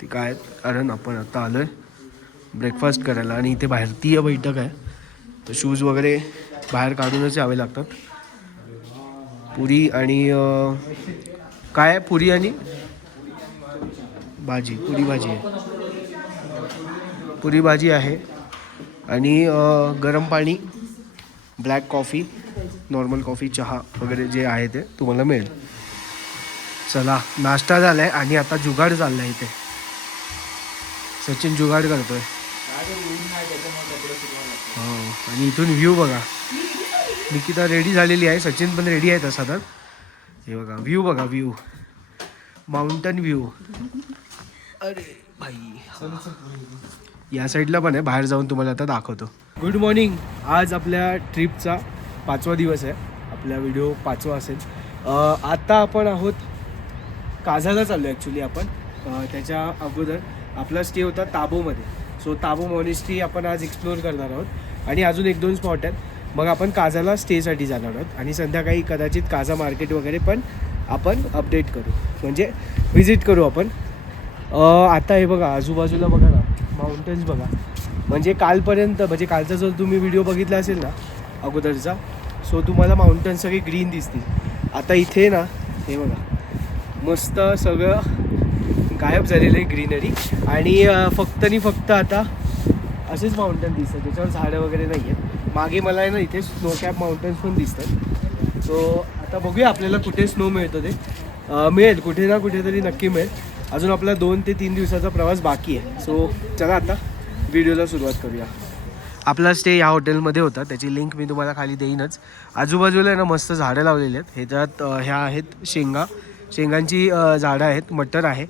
ते काय कारण आपण आता आलो आहे ब्रेकफास्ट करायला आणि इथे भारतीय बैठक आहे. तर शूज वगैरे बाहेर काढूनच यावे लागतात. पुरी आणि काय आहे पुरी आणि? भाजी पुरी भाजी आहे. पुरी भाजी आहे आणि गरम पाणी ब्लॅक कॉफी नॉर्मल कॉफी चहा वगैरे जे आहे ते तुम्हाला मिळेल. चला नाश्ता झाला आहे आणि आता जुगाड चाललाय इथे. सचिन जुगाड करतोय. हो आणि इथून व्ह्यू बघा. निकिता रेडी झालेली आहे. सचिन पण रेडी आहे तसा तर. हे बघा व्ह्यू बघा व्ह्यू माउंटन व्ह्यू अरे भाई. या साईडला पण आहे. बाहेर जाऊन तुम्हाला आता दाखवतो. गुड मॉर्निंग आज आपल्या ट्रिपचा पाचवा दिवस आहे. आपला व्हिडिओ पाचवा असेल. आता आपण आहोत काझाला चाललो ॲक्च्युली आपण. त्याच्या अगोदर. आपला स्टे होता ताबोमध्ये. सो ताबो मॉनिस्ट्री आपण आज एक्सप्लोअर करणार आहोत. आणि अजून एक दोन स्पॉट आहेत. मग आपण काजाला स्टेसाठी जाणार आहोत. आणि संध्याकाळी कदाचित काजा मार्केट वगैरे पण आपण अपडेट करू. म्हणजे व्हिजिट करू आपण. आता हे बघा आजूबाजूला बघा ना माउंटन्स बघा. म्हणजे कालपर्यंत म्हणजे कालचा जर तुम्ही व्हिडिओ बघितला असेल ना अगोदरचा सो तुम्हाला माउंटन्स सगळे ग्रीन दिसतील. आता इथे ना हे बघा मस्त सगळं गायब झालेलं आहे ग्रीनरी. आणि फक्त आणि फक्त आता असेच माउंटन दिसतात त्याच्यावर झाडं वगैरे नाही आहेत मागे मला आहे ना इथे स्नो कॅप माउंटन्स पण दिसतात. सो आता बघूया आपल्याला कुठे स्नो मिळतो ते. मिळेल कुठे ना कुठेतरी नक्की मिळेल. अजून आपला दोन ते तीन दिवसाचा प्रवास बाकी आहे. सो चला आता व्हिडिओला सुरुवात करूया. आपला स्टे या हॉटेलमध्ये होता. त्याची लिंक मी तुम्हाला खाली देईनच. आजूबाजूला आहे ना मस्त झाडं लावलेली आहेत. ह्याच्यात ह्या आहेत शेंगा. शेंगांची झाडं आहेत. मटर आहे.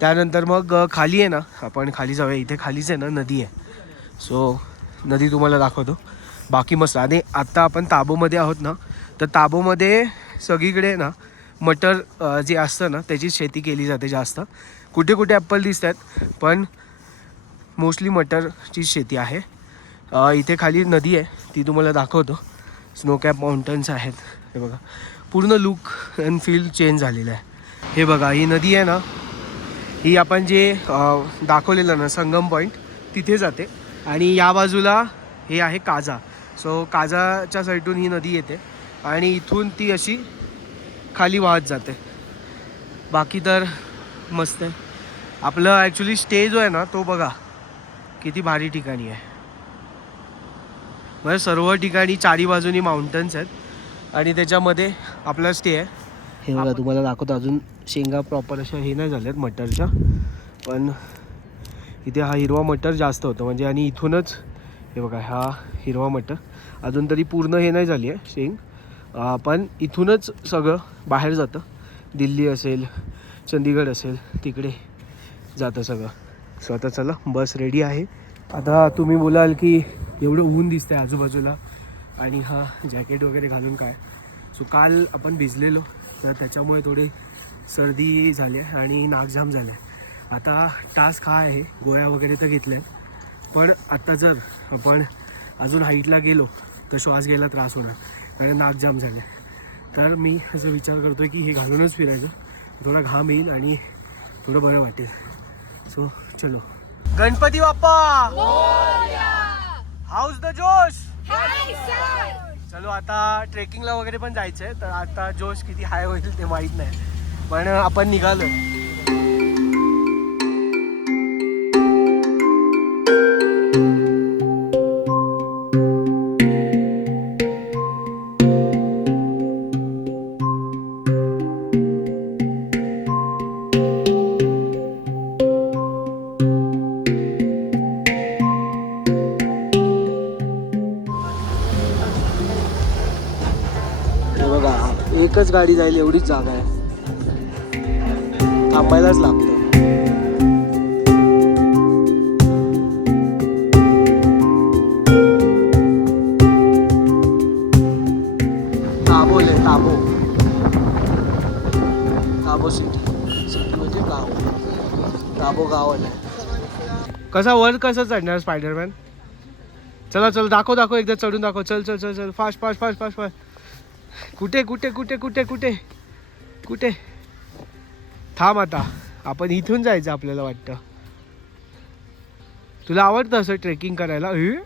त्यानंतर मग खाली आहे ना आपण खाली जाऊया. इथे खालीच आहे ना नदी आहे. सो नदी तुम्हाला दाखवतो. बाकी मस्त. आणि आत्ता आपण ताबोमध्ये आहोत ना तर ताबोमध्ये सगळीकडे ना मटर जे असतं ना त्याची शेती केली जाते जास्त. कुठे कुठे ॲप्पल दिसत आहेत पण मोस्टली मटरची शेती आहे. इथे खाली नदी आहे ती तुम्हाला दाखवतो. स्नो कॅप माउंटन्स आहेत. हे बघा. पूर्ण लुक अँड फील चेंज झालेलं आहे. हे बघा ही नदी आहे ना ही आपण जे दाखवलेलं ना संगम पॉईंट तिथे जाते. आणि या बाजूला हे आहे काजा. सो काजाच्या साईडून ही नदी येते. आणि इथून ती अशी खाली वाहत जाते. बाकी तर मस्त आहे. आपलं ॲक्च्युली स्टे जो आहे ना तो बघा. किती भारी ठिकाणी आहे. म्हणजे सर्व ठिकाणी चारी बाजूनी माउंटन्स आहेत. आणि त्याच्यामध्ये आपला स्टे आहे. हे बघा तुम्हाला दाखवतो अजून शेंगा प्रॉपर अशा हे नाही झाल्यात मटरच्या. पण इथे हा हिरवा मटर जास्त होतं. म्हणजे आणि इथूनच हे बघा हा हिरवा मटर. अजून तरी पूर्ण हे नाही झाली आहे शेंग. पण इथूनच सगळं बाहेर जातं. दिल्ली असेल चंदीगड असेल तिकडे जातं सगळं. सो आता चला बस रेडी आहे. आता तुम्ही बोलाल की एवढं ऊन दिसतंय आजूबाजूला. आणि हा जॅकेट वगैरे घालून काय? सो काल आपण भिजलेलो. तर त्याच्यामुळे थोडी सर्दी झाली आहे आणि नाकजाम झालं आता टास्क हा आहे गोळ्या वगैरे तर घेतल्या पण आत्ता जर आपण अजून हाईटला गेलो तर श्वास घ्यायला त्रास होणार कारण नाकजाम झालं तर मी असं विचार करतो आहे की हे घालूनच फिरायचं. थोडा घाम येईल आणि थोडं बरं वाटेल. सो चलो. गणपती बाप्पा! हाऊस द जोश? चलो आता ट्रेकिंगला वगैरे पण जायचं आहे तर आता जोश किती हाय होईल ते माहीत नाही. पण आपण निघालो एकच गाडी जाईल एवढीच जागा आहे. थांबायलाच लागतं. ताबोले ताबो. ताबो सिटी. सिटी म्हणजे गाव. ताबो गाव कसा वर कसं चढणार स्पायडरमॅन? चला चल दाखव दाखव एकदा चढून दाखव. चल चल चल चल. Fast fast fast fast fast. कुठे कुठे कुठे कुठे कुठे? कुठे? थांब आता. आपण इथून जायचं आपल्याला वाटतं. तुला आवडतं असं ट्रेकिंग करायला? अरे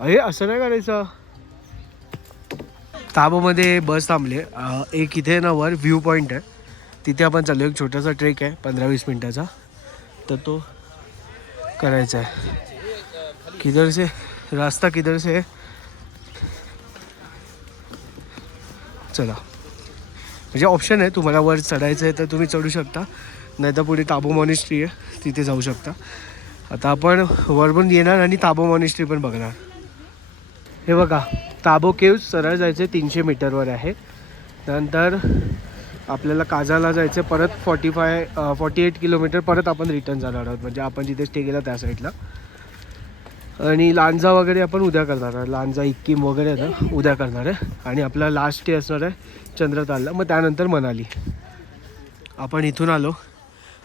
अरे असं नाही करायचं. ताबोमध्ये बस थांबले. एक इथे ना वर व्ह्यू पॉईंट आहे. तिथे आपण चाललो. एक छोटासा ट्रेक आहे पंधरा वीस मिनटाचा. तर तो करायचा आहे. किधर से? रास्ता किधर से चढा चला. म्हणजे ऑप्शन आहे तुम्हाला वर चढायचं आहे तर तुम्ही चढू शकता. नाही तर पुढे ताबो मॉनिस्ट्री आहे तिथे जाऊ शकता. आता आपण वर पण येणार आणि ताबो मॉनिस्ट्री पण बघणार. हे बघा ताबो केव्ज सरळ जायचे तीनशे मीटरवर आहे. नंतर आपल्याला काजाला जायचं परत forty five forty eight kilometre परत आपण रिटर्न जाणार आहोत. म्हणजे आपण जिथे स्टे केला त्या साईडला आणि लांजा वगैरे आपण उद्या करणार आहे. लांजा इक्कीम वगैरे ना उद्या करणार आहे. आणि आपला लास्ट डे असणार आहे चंद्रतालला. मग त्यानंतर मनाली. आपण इथून आलो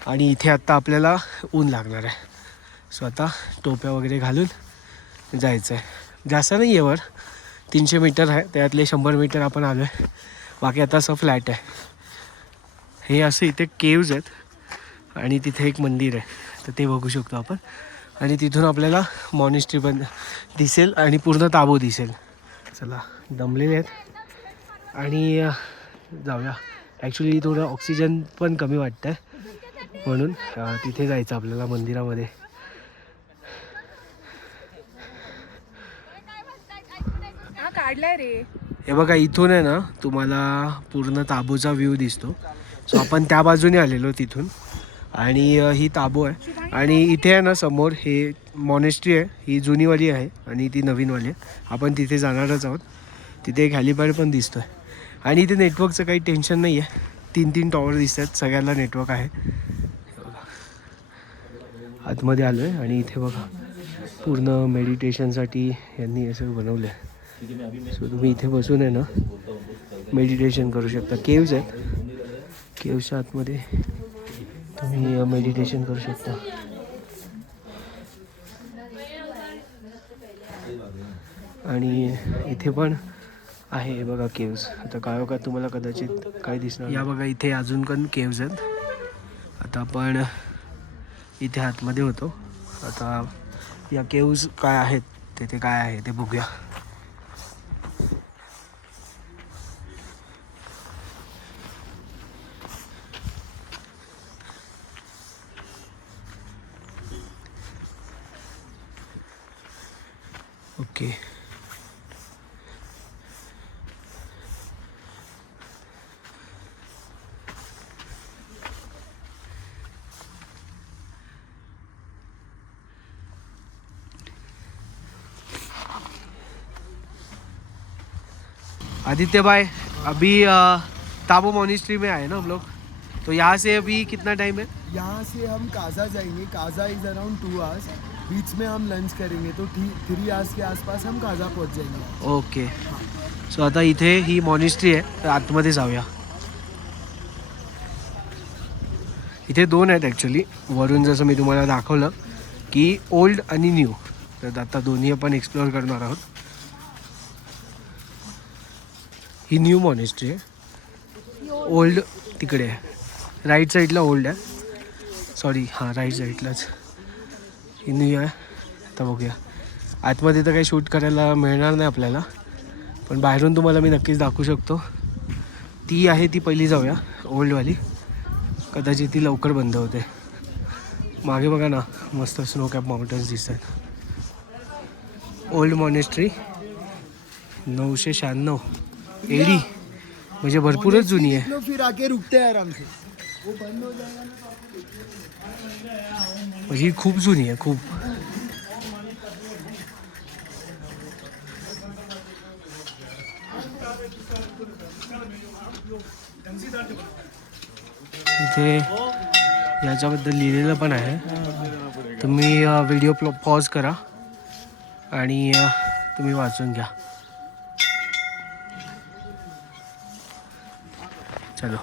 आणि इथे आत्ता आपल्याला ऊन लागणार आहे. सो आता टोप्या वगैरे घालून जायचं आहे जास्त नाही आहे वर. तीनशे मीटर आहे. त्यातले शंभर मीटर आपण आलो आहे बाकी आता असं फ्लॅट आहे. हे असं इथे केव्ज आहेत. आणि तिथे एक मंदिर आहे. तर ते बघू शकतो आपण. आणि तिथून आपल्याला मॉनिस्ट्री पण दिसेल आणि पूर्ण ताबो दिसेल. चला दमलेले आहेत. आणि जाऊया. ॲक्च्युली थोडं ऑक्सिजन पण कमी वाटतं आहे म्हणून तिथे जायचं आपल्याला मंदिरामध्ये. काढलाय रे. हे बघा इथून आहे ना तुम्हाला पूर्ण ताबोचा व्ह्यू दिसतो. सो आपण त्या बाजूने आलेलो तिथून. आणि ही ताबो आहे आणि इथे आहे ना समोर हे मॉनेस्ट्री आहे. ही जुनीवाली आहे आणि ती नवीनवाली आहे. आपण तिथे जाणारच आहोत. तिथे एक हॅलिपॅड पण दिसतो आहे आणि इथे नेटवर्कचं काही टेन्शन नाही आहे तीन तीन टॉवर दिसत आहेत सगळ्यांना नेटवर्क आहे. आतमध्ये आलो आहे आणि इथे बघा. पूर्ण मेडिटेशनसाठी यांनी हे सगळं बनवलं आहे सो तुम्ही इथे बसून आहे ना मेडिटेशन करू शकता. केव्ज आहेत. केव्जच्या आतमध्ये तुम्ही मेडिटेशन करू शकता. आणि इथे पण आहे बघा केव्ज आता काय का तुम्हाला कदाचित काय दिसणार या बघा इथे अजून पण केव्ज आहेत. आता आपण इथे आतमध्ये होतो. आता या केव्ज काय आहेत? तिथे काय आहे ते बघूया. ओके। आदित्य भाई अभी ताबो मोनिस्ट्री में आए ना हम लोग? तो यहाँ से अभी कितना टाइम है? यहाँ से हम काजा जाएँगे। Kaza is around two hours beach में हम लंच करेंगे तो थ्री आवर्स के आसपास हम काजा पहुँच जाएंगे। ओके सो आता इथे ही मॉनिस्ट्री आहे तर आतमध्ये जाऊया. इथे दोन आहेत ॲक्च्युली वरून जसं मी तुम्हाला दाखवलं की ओल्ड आणि न्यू तर आता दोन्ही आपण एक्सप्लोअर करणार आहोत. ही न्यू मॉनिस्ट्री आहे. ओल्ड तिकडे आहे. राईट साईडला ओल्ड आहे. सॉरी हां राईट साईडलाच इन आहे. आता बघूया. आतमध्ये तर काही शूट करायला मिळणार नाही आपल्याला. पण बाहेरून तुम्हाला मी नक्कीच दाखवू शकतो. ती आहे ती पहिली जाऊया ओल्डवाली कदाचित ती लवकर बंद होते. मागे बघा ना मस्त स्नो कॅप माउंटन्स दिसतात. ओल्ड मॉनेस्ट्री नऊशे शहाण्णव. एडी म्हणजे भरपूरच जुनी आहे. फिर आके रुकते आराम से वो बंद हो जाएगा ही खूप जुनी आहे खूप. इथे याच्याबद्दल लिहिलेलं पण आहे. तुम्ही व्हिडिओ पॉज करा आणि तुम्ही वाचून घ्या. चलो.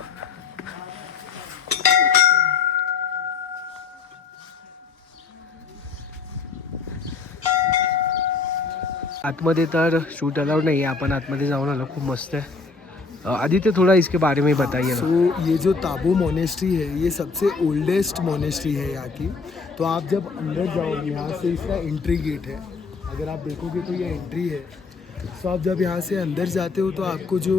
आतमध्ये तर शूट अलाउड नाही आहे आपण आतमध्ये जाऊन आलो. खूब मस्त है अ, आदित्य थोड़ा इसके बारे में बताइए ना. ये जो ताबू मोनेस्ट्री है ये सबसे ओल्डेस्ट मोनेस्ट्री है यहाँ की. तो आप जब अंदर जाओगे यहाँ से इसका एंट्री गेट है. अगर आप देखोगे तो ये एंट्री है. सो आप जब यहाँ से अंदर जाते हो तो आपको जो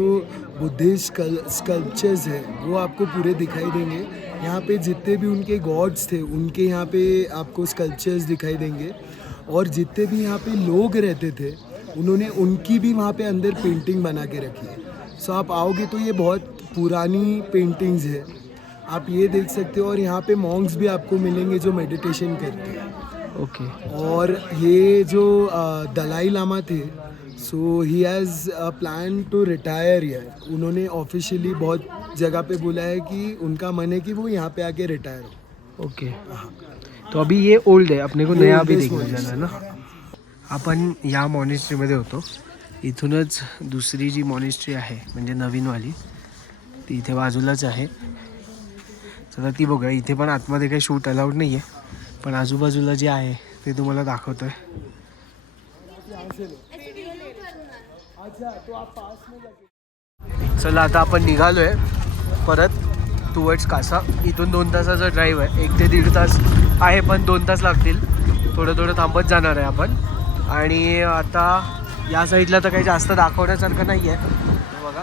बुद्धिस्ट स्कल्पचर्स है वो आपको पूरे दिखाई देंगे. यहाँ पे जितने भी उनके गॉड्स थे उनके यहाँ पे आपको स्कल्पचर्स दिखाई देंगे. और जितने भी यहाँ पे लोग रहते थे उन्होंने उनकी भी वहाँ पे अंदर पेंटिंग बना के रखी है। सो आप आओगे तो ये बहुत पुरानी पेंटिंग्स है। आप ये देख सकते हो और यहाँ पे मॉन्ग्स भी आपको मिलेंगे जो मेडिटेशन करते हैं। Okay okay. और ये जो दलाई लामा थे so he has a plan to retire year उन्होंने ऑफिशियली बहुत जगह पे बोला है कि उनका मन है कि वो यहाँ पे आके रिटायर हो। ओके. तो अभी ये ओल्ड आहे अपने को नया अभी देखने देखणं ना? आपण या मॉनेस्ट्रीमध्ये होतो. इथूनच दुसरी जी मॉनेस्ट्री आहे म्हणजे नवीनवाली ती इथे बाजूलाच आहे. चला ती बघा इथे पण आतमध्ये काही शूट अलाउड नाही आहे पण आजूबाजूला जे आहे ते तुम्हाला दाखवतो आहे चला आता आपण निघालो आहे परत. टुवर्ड्स कासा इथून दोन तासाचा ड्राईव्ह आहे. एक ते दीड तास आहे पण दोन तास लागतील. थोडं थोडं थांबत जाणार आहे आपण. आणि आता या साईडला तर काही जास्त दाखवण्यासारखं नाही आहे बघा.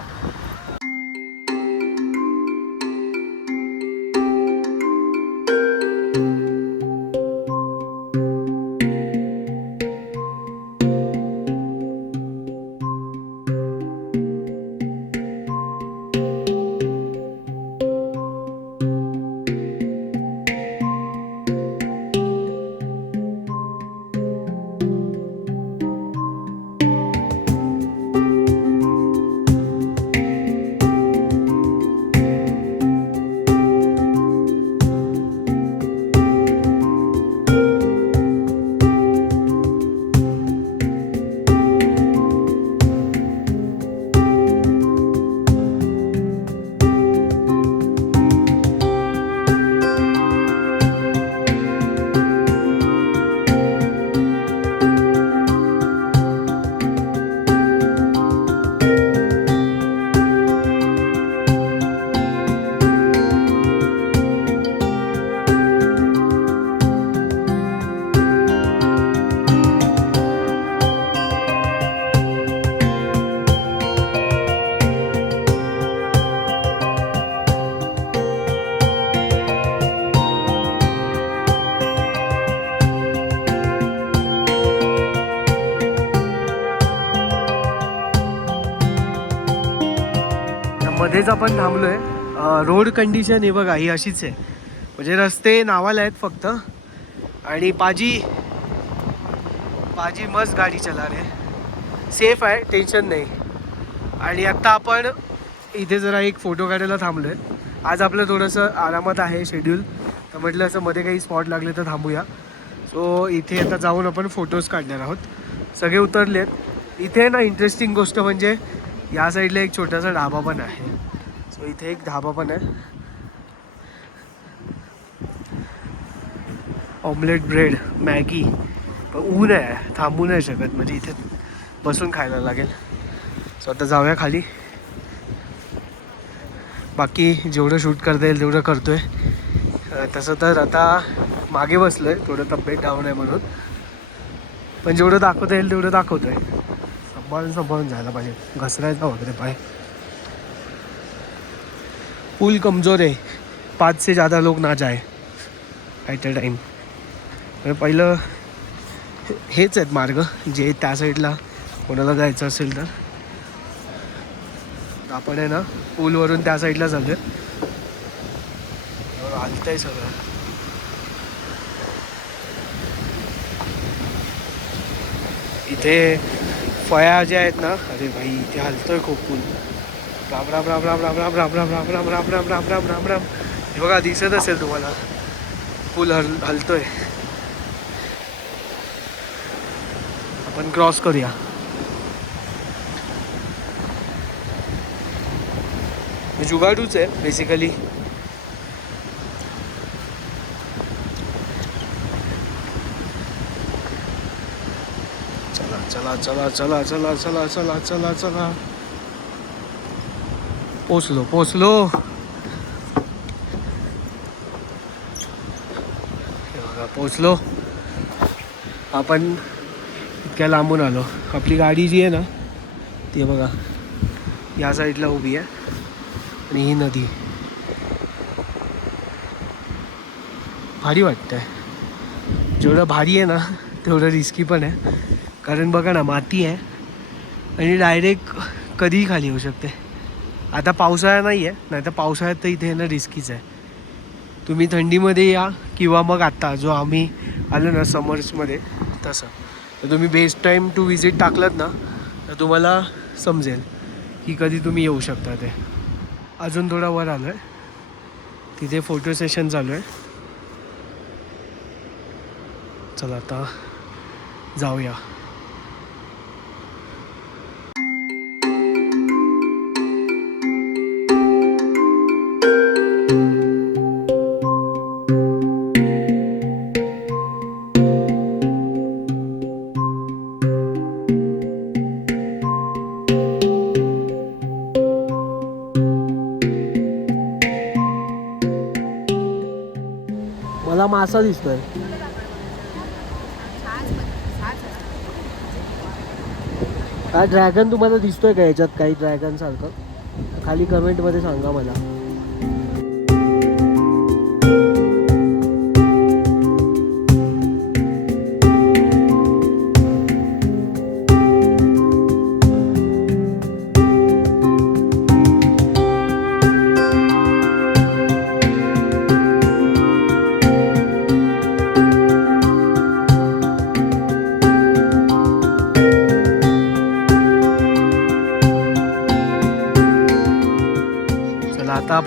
मध्येच आपण थांबलो आहे रोड कंडिशन हे बघा ही अशीच आहे. म्हणजे रस्ते नावाला आहेत फक्त. आणि पाजी पाजी मस्त गाडी चला रे सेफ आहे टेन्शन नाही. आणि आत्ता आपण इथे जरा एक फोटो काढायला थांबलो आहे आज आपलं थोडंसं आरामात आहे शेड्यूल तर म्हटलं असं मध्ये काही स्पॉट लागले तर थांबूया. सो इथे आता जाऊन आपण फोटोज काढणार आहोत. सगळे उतरलेत. इथे ना इंटरेस्टिंग गोष्ट म्हणजे या साईडला एक छोटासा ढाबा पण आहे. सो इथे एक ढाबा पण आहे. Omelette bread Maggi. पण ऊन आहे थांबू नाही शकत. म्हणजे इथे बसून खायला लागेल. सो आता जाऊया खाली. बाकी जेवढं शूट करता येईल तेवढं करतोय. आहे तसं तर आता मागे बसलोय. थोडं तब्येत डाऊन आहे म्हणून. पण जेवढं दाखवता येईल तेवढं दाखवतोय. सांभाळून सांभाळून जायला पाहिजे. घसरायचा वगैरे पाय. पूल कमजोर आहे. पाच से ज़्यादा लोग ना जाए ॲट अ टाईम पहिलं हेच आहेत मार्ग जे त्या साईडला कोणाला जायचं असेल तर. आपण आहे ना पूलवरून त्या साईडला जाऊया. आहे सगळं. इथे फया ज्या आहेत ना अरे भाई इथे हलतोय खूप पूल राम राम राम राम राम राम राम राम राम राम राम राम राम राम राम राम हे बघा दिसत असेल तुम्हाला पूल हल हलतोय आपण क्रॉस करूया जुगाडूच आहे बेसिकली चला चला चला चला चला चला चला चला चला पोचलो पोचलो हे बघा पोचलो आपण इतक्या लांबून आलो. आपली गाडी जी आहे ना ती बघा या साईडला उभी आहे. आणि ही नदी. भारी वाटतंय. जेवढं भारी आहे ना तेवढं रिस्की पण आहे. कारण बघा ना माती आहे. आणि डायरेक्ट कधीही खाली येऊ शकते. आता पावसाळा नाही आहे नाही तर पावसाळ्यात तर इथे येणं रिस्कीच आहे. तुम्ही थंडीमध्ये या किंवा मग आत्ता जो आम्ही आलो ना समर्समध्ये तसं. तर तुम्ही बेस्ट टाईम टू विजिट टाकलात ना तर तुम्हाला समजेल की कधी तुम्ही येऊ शकता ते. अजून थोडा वर आलो आहे तिथे फोटो सेशन चालू आहे. चला आता जाऊया. असा दिसतोय? काय ड्रॅगन तुम्हाला दिसतोय का याच्यात काही ड्रॅगन सारखं? खाली कमेंटमध्ये सांगा मला.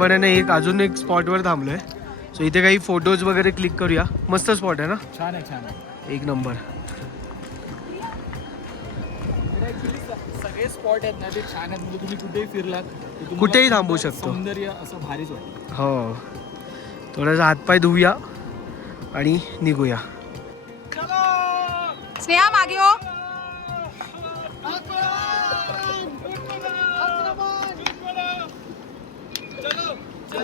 आपण आहे ना एक अजून एक स्पॉटवर थांबलोय. सो इथे काही फोटोज वगैरे क्लिक करूया. मस्त स्पॉट आहे ना? छान आहे छान आहे. एक नंबर सगळे स्पॉट आहेत ना ते छान आहेत. म्हणजे तुम्ही कुठेही फिरलात कुठेही थांबू शकतो. सौंदर्य असं भारीच वाटतं. हो. थोडासा हातपाय धुवूया आणि निघूया. स्नेहा मागे हो.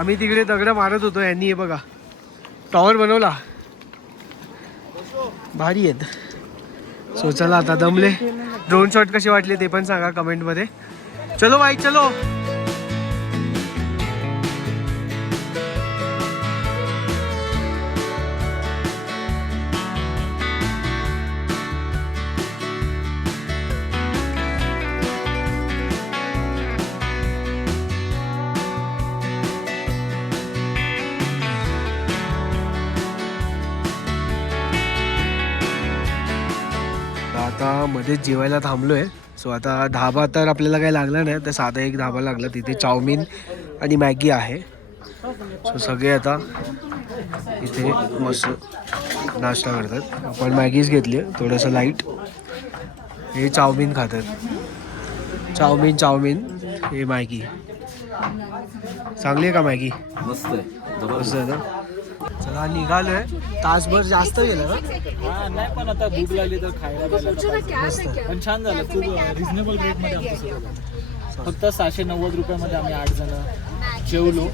आम्ही तिकडे दगड मारत होतो यांनी हे बघा. टॉवर बनवला. भारी आहेत. सो चला आता दमले. ड्रोन शॉट कसे वाटले ते पण सांगा कमेंटमध्ये चलो बाई चलो. आता मध्येच जेवायला थांबलोय. सो आता धाबा तर आपल्याला काही लागला नाही. तर साधा एक धाबा लागला. तिथे चाऊमिन आणि मॅगी आहे. सो सगळे आता इथे मस्त नाश्ता करतात. आपण मॅगीच घेतली थोडंसं लाइट हे चाऊमिन खातात. चाऊमिन चाऊमिन हे मॅगी. चांगली आहे का मॅगी? मस्त आहे. मस्त आहे ना? चला निघालोय. तासभर जास्त गेलं ना हा नाही पण आता भूक लागली तर खायला. पण छान झालं खूप रिझनेबल रेटमध्ये आमचं सगळं. झालं. फक्त सहाशे नव्वद रुपयामध्ये आम्ही आठ जण चेवलो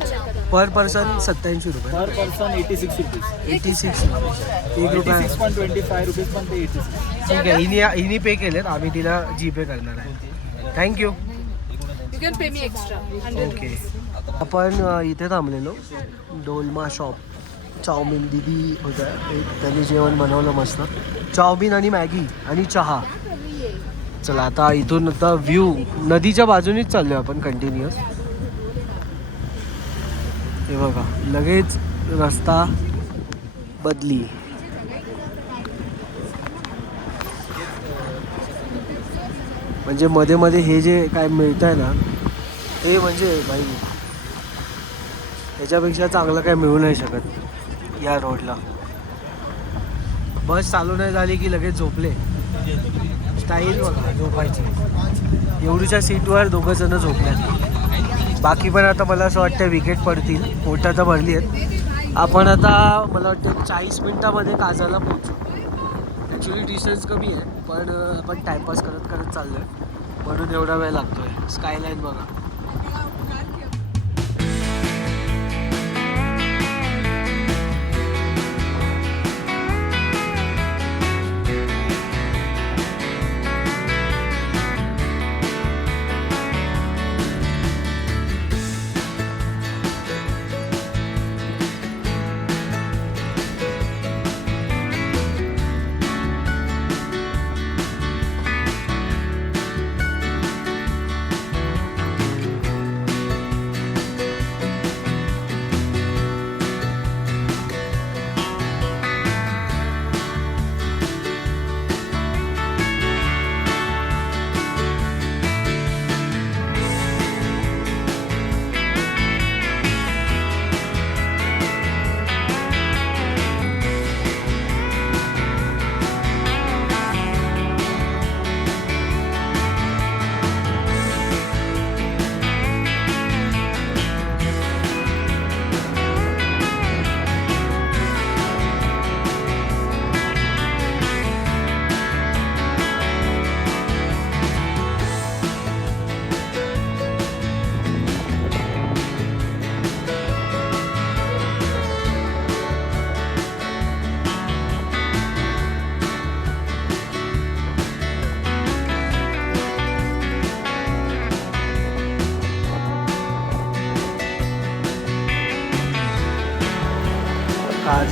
पर पर्सन सत्याऐंशी रुपये. Per person eighty six rupees eighty six एक रुपया. सिक्स पण ट्वेंटी फाय रुपीज पण ते एटी सिक्स ठीक आहे हिने हिने पे केलेत. आम्ही तिला जी पे करणार आहे. Thank you you can pay me extra hundred okay आपण इथे थांबलेलो. डोलमा शॉप चाऊमिन दिदी होत्या एक त्यांनी जेवण बनवलं मस्त. चाऊमिन आणि मॅगी आणि चहा. चला आता इथून आता व्ह्यू नदीच्या बाजूनेच चाललो आपण कंटिन्युअस हे बघा लगेच रस्ता बदली. म्हणजे मध्ये मध्ये हे जे काय मिळत आहे ना ते म्हणजे भाई याच्यापेक्षा चांगलं काय मिळू नाही शकत. या रोडला बस चालू नाही झाली की लगेच झोपले. स्टाईल बघा झोपायची. एवढीच्या सीटवर दोघं जण झोपल्या बाकी पण आता मला असं वाटतं विकेट पडतील. पोटं तर भरली आहेत. आपण आता मला वाटतं चाळीस मिनटामध्ये काजाला पोहोचू. ॲक्च्युली डिस्टन्स कमी आहे पण आपण टाईमपास करत करत चाललो आहे म्हणून एवढा वेळ लागतो आहे स्कायलाईन बघा.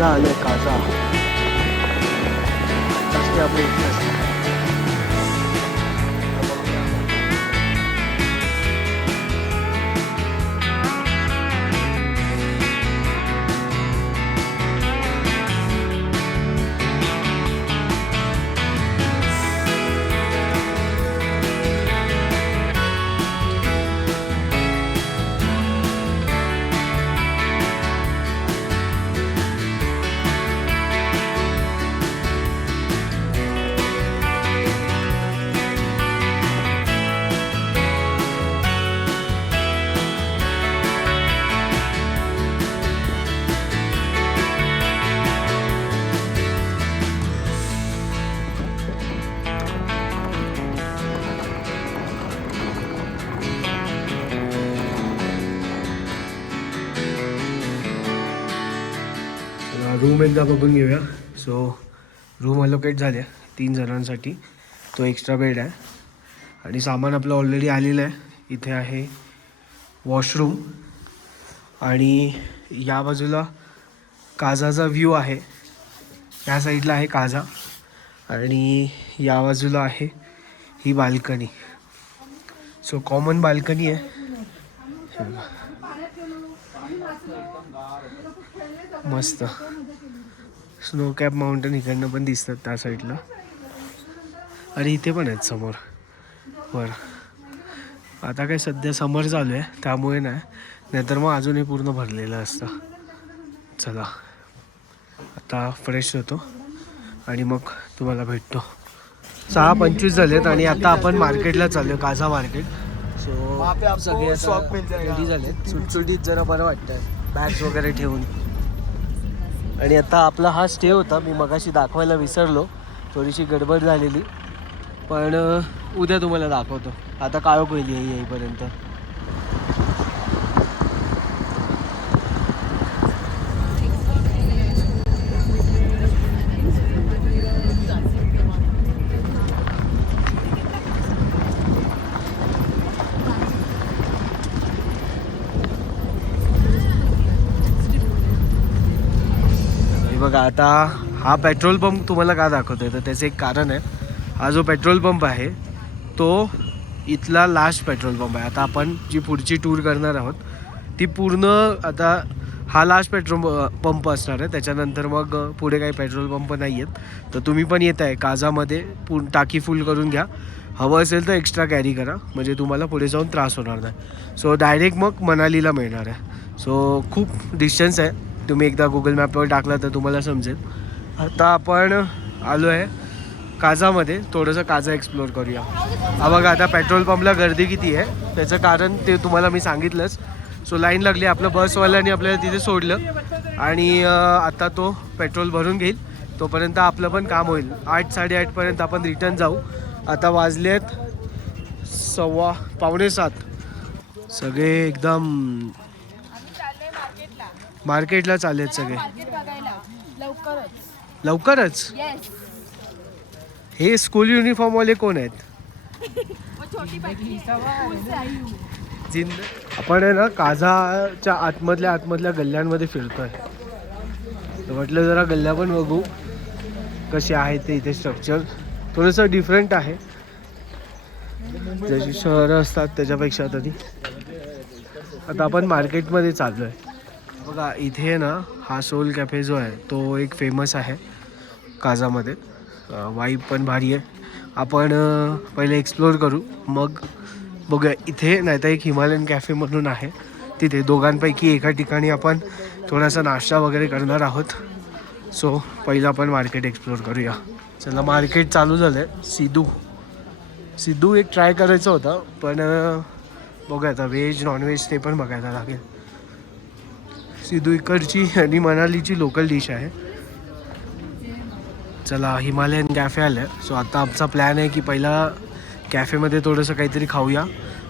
काजा एकदा बघून घेऊया. सो रूम अलोकेट झाले तीन जणांसाठी. तो एक्स्ट्रा बेड आहे. आणि सामान आपलं ऑलरेडी आलेलं आहे. इथे आहे वॉशरूम आणि या बाजूला काजाचा व्ह्यू आहे. या साईडला आहे काजा. आणि या बाजूला आहे ही बाल्कनी सो कॉमन बाल्कनी आहे. मस्त. स्नो कॅप माउंटेन इकडनं पण दिसतात त्या साईडला. आणि इथे पण आहेत समोर. वर. आता काय सध्या समर चालू आहे त्यामुळे नाही. नाहीतर मग अजूनही पूर्ण भरलेलं असतं. चला. आता फ्रेश होतो. आणि मग तुम्हाला भेटतो. सहा पंचवीस झालेत आणि आता आपण मार्केटला चाललो काझा मार्केट. सो वहाँ पे आपको सगळे झालेत. सुटसुटीत जरा बरं वाटतं बॅग्स वगैरे ठेवून. आणि आता आपला हा स्टे होता. मी मगाशी दाखवायला विसरलो. थोडीशी गडबड झालेली. पण उद्या तुम्हाला दाखवतो. आता काळो पहिली आहे येईपर्यंत. बघा आता हा पेट्रोल पंप तुम्हाला का दाखवतोय? तर त्याचं एक कारण आहे हा जो पेट्रोल पंप आहे तो इथला लास्ट पेट्रोल पंप आहे. आता आपण जी पुढची टूर करणार आहोत ती पूर्ण आता हा लास्ट पेट्रोल पंप असणार आहे. त्याच्यानंतर मग पुढे काही पेट्रोल पंप नाही आहेत. तर तुम्ही पण येत आहे काजामध्ये पू टाकी फुल करून घ्या. हवं असेल तर एक्स्ट्रा कॅरी करा. म्हणजे तुम्हाला पुढे जाऊन त्रास होणार नाही. सो डायरेक्ट मग मनालीला मिळणार आहे. सो खूप डिस्टन्स आहे. तुम्ही एकदा गुगल मॅपवर टाकला तर तुम्हाला समजेल. आता आपण आलो आहे काजामध्ये थोडंसं काजा एक्सप्लोअर करूया. हा बघा आता पेट्रोल पंपला गर्दी किती आहे? त्याचं कारण ते तुम्हाला मी सांगितलंच. सो लाईन लागली आपलं बसवाल्याने आपल्याला तिथे सोडलं. आणि आता तो पेट्रोल भरून घेईल. तोपर्यंत आपलं पण काम होईल. आठ साडेआठपर्यंत आपण रिटर्न जाऊ. आता वाजले आहेत सव्वा पावणे सात सगळे एकदम मार्केटला चाललेत सगळे मार्केट बघायला. लवकरच. लवकरच? येस हे स्कूल युनिफॉर्मवाले कोण आहेत? छोटी बाटली फुल आयु जिंद आपण आहे ना काझाच्या आतमधल्या आतमधल्या गल्ल्यांमध्ये फिरतोय. तर म्हटलं जरा गल्ल्या पण बघू कसे आहेत ते इथे स्ट्रक्चर थोडंसं डिफरंट आहे. जशी शहरं असतात त्याच्यापेक्षा तरी. आता आपण मार्केटमध्ये चाललो आहे बघा इथे ना हा सोल कॅफे जो आहे तो एक फेमस आहे काजामध्ये वाईब पण भारी आहे. आपण पहिले एक्सप्लोअर करू. मग बघूया इथे नाही तर एक हिमालयन कॅफे म्हणून आहे. तिथे दोघांपैकी एका ठिकाणी आपण थोडासा नाश्ता वगैरे करणार आहोत. सो पहिलं आपण मार्केट एक्सप्लोअर करूया. चला मार्केट चालू झालं आहे सिद्धू. सिद्धू एक ट्राय करायचं होतं पण बघूया आता व्हेज नॉनव्हेज ते पण बघायला लागेल. सिद्धू इकडची आणि मनालीची लोकल डिश आहे. चला हिमालयन कॅफे आलं. सो आता आमचा प्लॅन आहे की पहिला कॅफेमध्ये थोडंसं काहीतरी खाऊया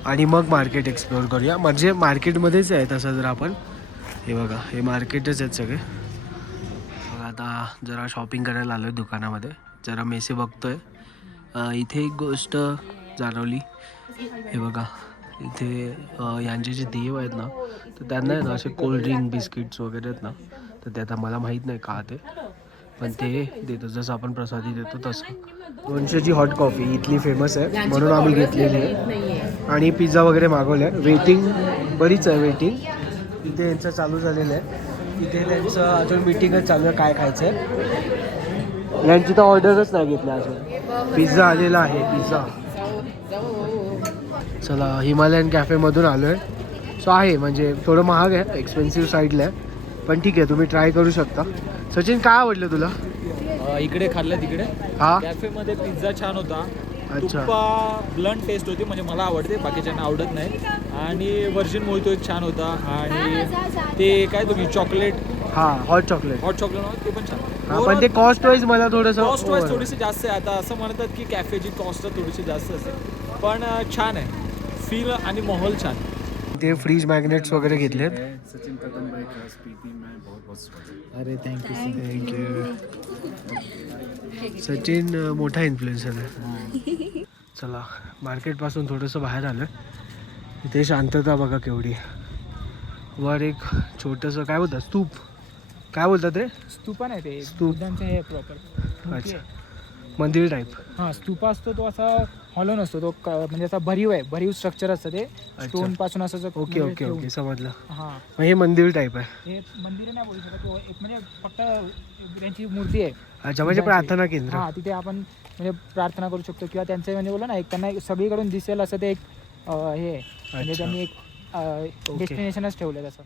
आणि मग मार्केट एक्सप्लोअर करूया. म्हणजे मार्केटमध्येच आहे तसं जर आपण. हे बघा हे मार्केटच आहेत सगळे. बघा आता जरा शॉपिंग करायला आलो आहे दुकानामध्ये. जरा मेसे बघतो आहे इथे एक गोष्ट जाणवली. हे बघा. इथे यांचे जे देव आहेत ना तर त्यांना आहे ना असे कोल्ड्रिंक बिस्किट्स वगैरे आहेत ना तर ते आता मला माहीत नाही का ते. पण ते देतो जसं आपण प्रसादी देतो तसं. दोनशेची हॉट कॉफी इथली फेमस आहे म्हणून आम्ही घेतलेली आहे. आणि पिझ्झा वगैरे मागवलं आहे वेटिंग बरीच आहे वेटिंग इथे यांचं चालू झालेलं आहे. इथे त्यांचं अजून मिटिंगच चालू आहे काय खायचं आहे यांची तर ऑर्डरच नाही घेतली अजून. पिझ्झा आलेला आहे पिझ्झा चला हिमालयन कॅफेमधून आलो आहे सो आहे म्हणजे थोडं महाग आहे एक्सपेन्सिव्ह साईडला आहे. पण ठीक आहे तुम्ही ट्राय करू शकता. सचिन काय आवडलं तुला? इकडे खाल्लं तिकडे. हा? कॅफे मध्ये पिझ्झा छान होता. अच्छा. ब्लंट टेस्ट होती म्हणजे मला आवडते बाकीच्यांना आवडत नाही. आणि व्हर्जिन मोहितो छान होता. आणि ते काय तुम्ही चॉकलेट हा हॉट चॉकलेट हॉट चॉकलेट ते पण छान. पण ते कॉस्ट वाईज मला थोडंसं कॉस्ट वाईज. थोडीशी जास्त आहे. आता असं म्हणतात की कॅफेची कॉस्ट थोडीशी जास्त असेल. पण छान आहे. फील आणि माहोल छान. ते फ्रीज मॅग्नेट्स वगैरे घेतलेत. सचिन कदम भाई का स्पीति मैं बहुत बहुत स्वागत. अरे थँक्यू थँक्यू सचिन मोठा इन्फ्लुएन्सर आहे. चला मार्केटपासून थोडंसं बाहेर आलं इथे शांतता बघा केवढी. वर एक छोटंसं काय बोलतात? स्तूप. काय बोलतात रे स्तूपा नाही ते? स्तूप. हे प्रॉपर अच्छा. मंदिर टाईप हा स्तूपा असतो तो असा हॉलो नसतो तो क- म्हणजे असा भरीव आहे भरीव स्ट्रक्चर असतं ते. स्टोनपासून असं असं ओके म्हणजे ओके ठेवून. ओके समजलं. हा. मग हे मंदिर टाईप आहे. हे मंदिर नाही बोलू शकत तो एक म्हणजे फक्त त्यांची मूर्ती आहे. अच्छा म्हणजे. प्रार्थना केंद्र. हा तिथे आपण म्हणजे प्रार्थना करू शकतो किंवा त्यांचं म्हणजे बोला ना एक त्यांना एक सगळीकडून दिसेल असं ते एक अं, हे आहे. म्हणजे अच्छा. त्यांनी एक डेस्टिनेशनच ठेवलं तसं.